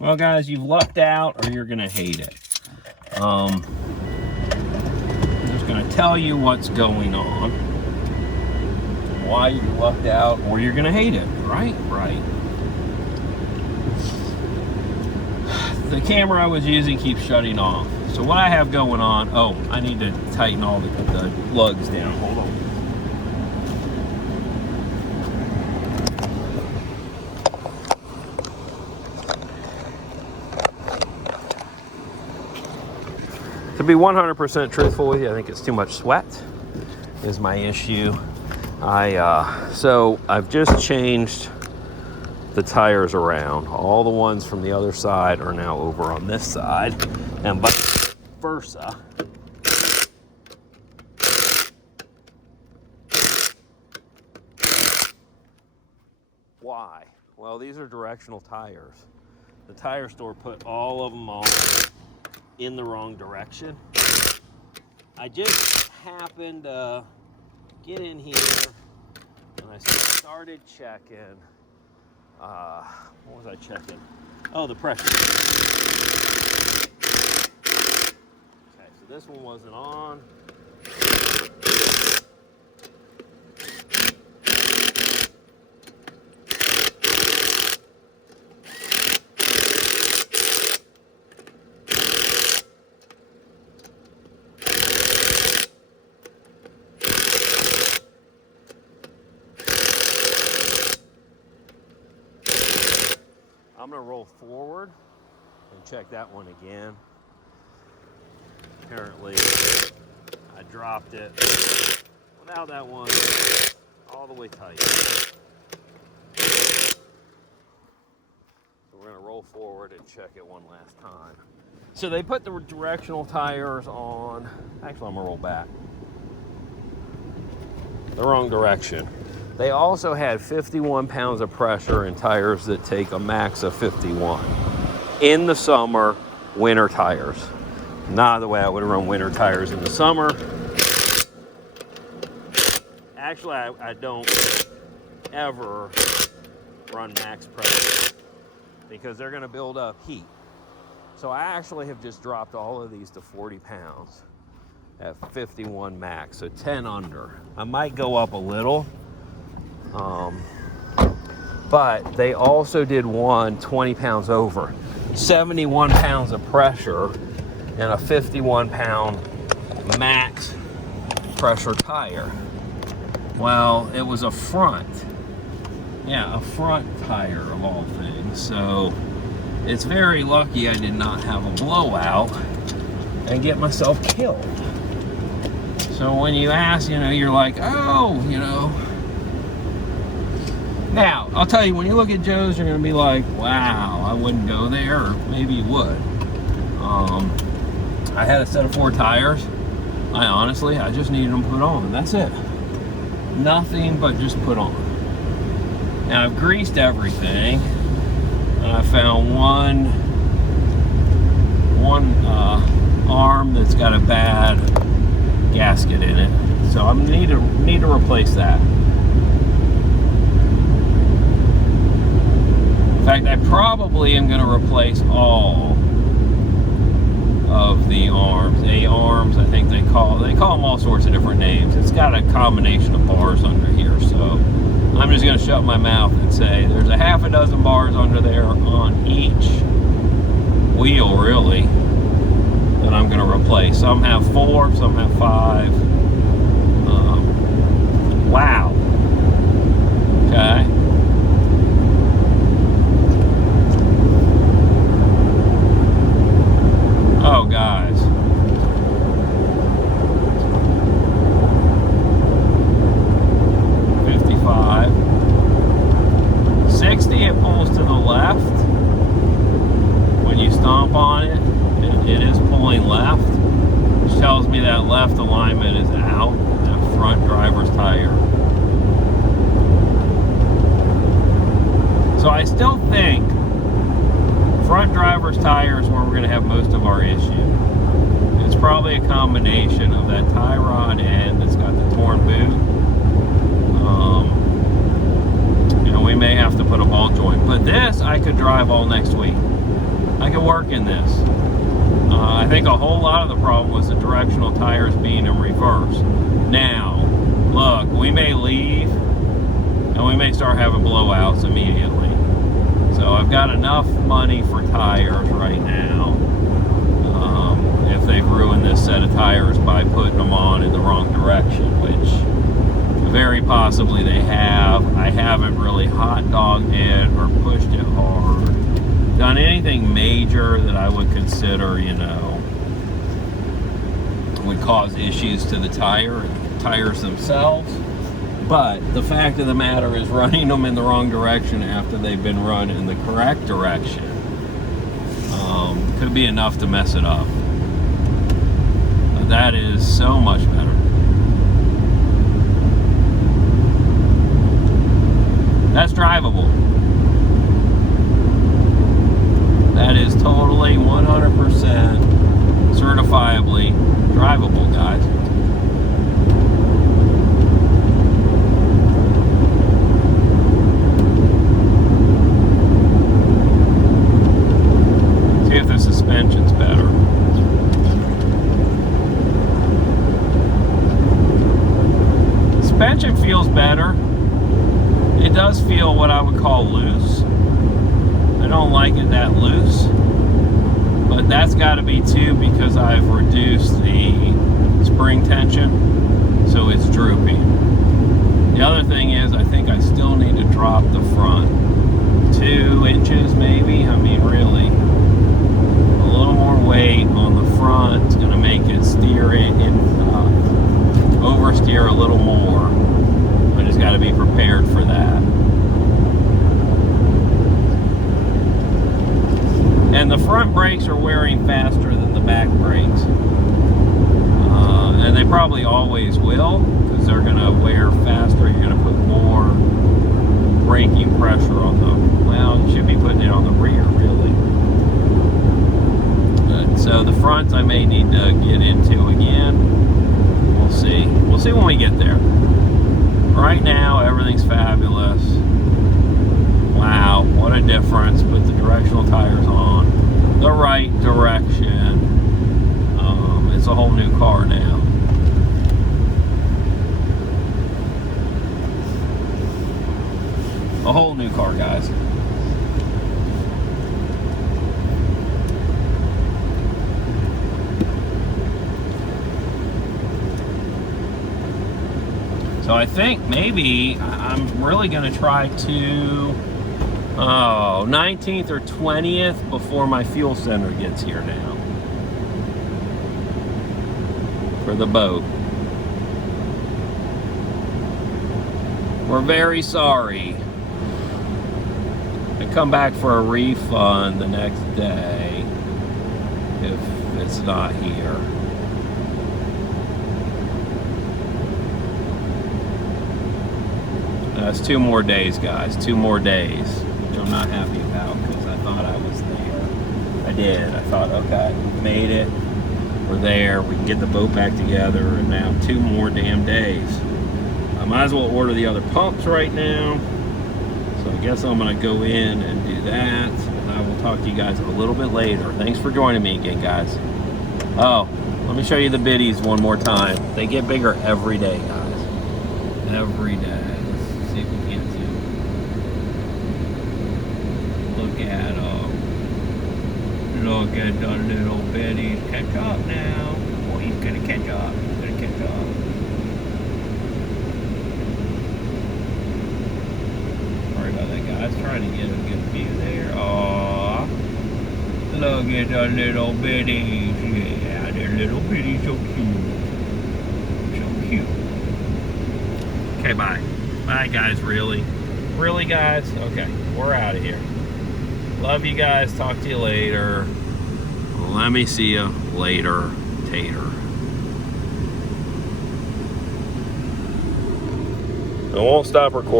Well, guys, you've lucked out or you're going to hate it. I'm just going to tell you what's going on, why you lucked out, or you're going to hate it. Right? The camera I was using keeps shutting off. So what I have going on, I need to tighten all the lugs down. Hold on. To be 100% truthful with you, I think it's too much sweat is my issue. So I've just changed the tires around. All the ones from the other side are now over on this side, and vice versa. Why? Well, these are directional tires. The tire store put all of them on in the wrong direction. I just happened to get in here and I started checking. What was I checking? Oh, the pressure. Okay, so this one wasn't on. I'm going to roll forward and check that one again. Apparently, I dropped it. Well, now that one all the way tight. So we're going to roll forward and check it one last time. So they put the directional tires on. Actually, I'm going to roll back. The wrong direction. They also had 51 pounds of pressure in tires that take a max of 51. In the summer, winter tires. Not the way I would run winter tires in the summer. Actually, I don't ever run max pressure because they're going to build up heat. So I actually have just dropped all of these to 40 pounds at 51 max, so 10 under. I might go up a little. But they also did one 20 pounds over, 71 pounds of pressure and a 51 pound max pressure tire. Well, it was a front tire of all things. So it's very lucky I did not have a blowout and get myself killed. So when you ask, you're like, Now, I'll tell you, when you look at Joe's, you're going to be like, wow, I wouldn't go there, or maybe you would. I had a set of 4 tires. I just needed them put on. That's it. Nothing but just put on. Now, I've greased everything, and I found one arm that's got a bad gasket in it. So I need to replace that. In fact, I probably am going to replace all of the arms. A-arms, I think they call them all sorts of different names. It's got a combination of bars under here, so I'm just going to shut my mouth and say there's a half a dozen bars under there on each wheel, really, that I'm going to replace. Some have 4, some have 5. Wow. Okay. Oh, guys. $55. $60, it pulls to the left. When you stomp on it, it is pulling left, which tells me that left alignment is out, that front driver's tire. So I still think front driver's tire is where we're going to have most of our issue. It's probably a combination of that tie rod end that's got the torn boot. And we may have to put a ball joint. But this I could drive all next week. I could work in this. I think a whole lot of the problem was the directional tires being in reverse. Now, look, we may leave and we may start having blowouts immediately. So I've got enough money for tires right now. If they've ruined this set of tires by putting them on in the wrong direction, which very possibly they have. I haven't really hot dogged it or pushed it hard, done anything major that I would consider, you know, would cause issues to the tires themselves. But the fact of the matter is, running them in the wrong direction after they've been run in the correct direction could be enough to mess it up. That is so much better. That's drivable. That is totally 100% certifiably drivable, guys. See if the suspension's better. Suspension feels better. It does feel what I would call loose. I don't like it that loose, but that's got to be too because I've reduced the spring tension, so it's drooping. The other thing is, I think I still need to drop the front 2 inches maybe. I mean, really, a little more weight on the front is going to make it steer it in, oversteer a little more. I just got to be prepared for that. And the front brakes are wearing faster than the back brakes. And they probably always will, because they're going to wear faster. You're going to put more braking pressure on them. Well, you should be putting it on the rear, really. So the front I may need to get into again. We'll see. We'll see when we get there. Right now, everything's fabulous. Wow, what a difference. Put the directional tires on the right direction. It's a whole new car now. A whole new car, guys. So I think maybe I'm really going to try to 19th or 20th before my fuel center gets here now for the boat. We're very sorry. I come back for a refund the next day if it's not here. That's 2 more days, guys. 2 more days, which I'm not happy about because I thought I was there. I did. I thought, okay, we made it. We're there. We can get the boat back together. And now 2 more damn days. I might as well order the other pumps right now. So I guess I'm going to go in and do that. And I will talk to you guys a little bit later. Thanks for joining me again, guys. Oh, let me show you the biddies one more time. They get bigger every day, guys. Every day. See if we can't zoom. Look at them. Look at the little biddies. Catch up now. Oh, he's gonna catch up. He's gonna catch up. Sorry about that, guys. Trying to get a good view there. Aww. Look at the little biddies. Yeah, they're little bitties. So cute. So cute. Okay, bye. Bye, guys, really? Really, guys? Okay, we're out of here. Love you guys. Talk to you later. Let me see you later, tater. I won't stop recording.